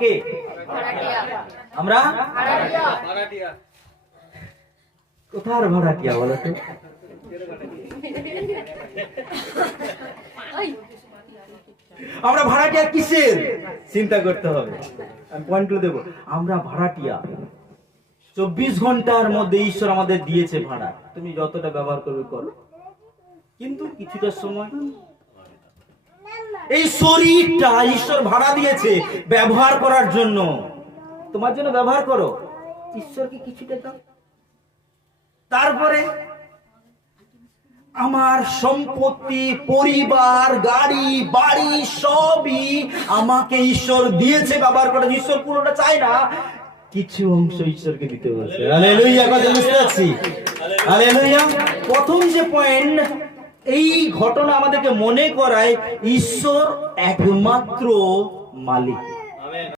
কে? আমরা কোথার ভাড়াটিয়া বলো তো? আমরা ভাড়াটিয়া কিসের চিন্তা করতে হবে। আমি পয়েন্টগুলো দেবো। আমরা ভাড়াটিয়া, 24 ঘন্টার মধ্যে ঈশ্বর আমাদের দিয়েছে ভাড়া, তুমি যতটা ব্যবহার করবে করো, কিন্তু কিছুটা সময় এই শরীরটা ঈশ্বর ভাড়া দিয়েছে ব্যবহার করার জন্য, তোমার জন্য ব্যবহার করো, ঈশ্বরকে কিছুটা দাও। তারপরে আমার সম্পত্তি, পরিবার, গাড়ি বাড়ি সবই আমাকে ঈশ্বর দিয়েছে ব্যবহার করার। ঈশ্বর পুরোটা চায় না, কিছু অংশ ঈশ্বরকে দিতে বলছে। হালেলুয়া, কথা বুঝতে পারছি? হালেলুয়া। প্রথম যে পয়েন্ট, এই ঘটনা আমাদেরকে মনে করায় ঈশ্বর একমাত্র মালিক।